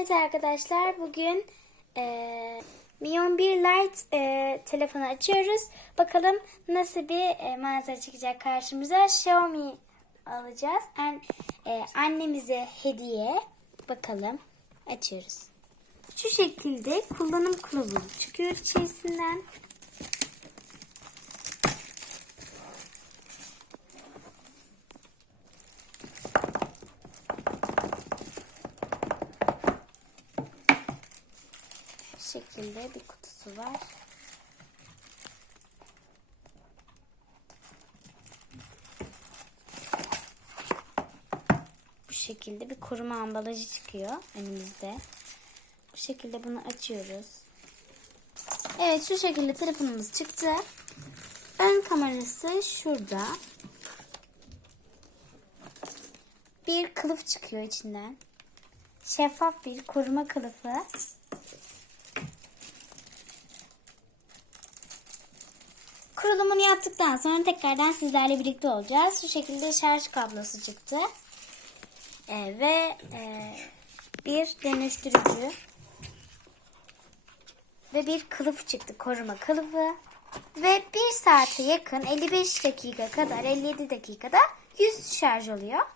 Evet arkadaşlar bugün e, Mion 1 Lite e, telefonu açıyoruz. Bakalım nasıl bir e, manzara çıkacak karşımıza. Xiaomi alacağız. An, e, annemize hediye. Bakalım açıyoruz. Şu şekilde kullanım kılavuzu çıkıyor içerisinden. Şekilde bir kutusu var. Bu şekilde bir koruma ambalajı çıkıyor önümüzde. Bu şekilde bunu açıyoruz. Evet şu şekilde telefonumuz çıktı. Ön kamerası şurada. Bir kılıf çıkıyor içinden. Şeffaf bir koruma kılıfı. Kurulumunu yaptıktan sonra tekrardan sizlerle birlikte olacağız. Şu şekilde şarj kablosu çıktı. Ee, ve e, bir dönüştürücü ve bir kılıf çıktı. Koruma kılıfı. Ve bir saate yakın 55 dakika kadar 57 dakikada 100 şarj oluyor.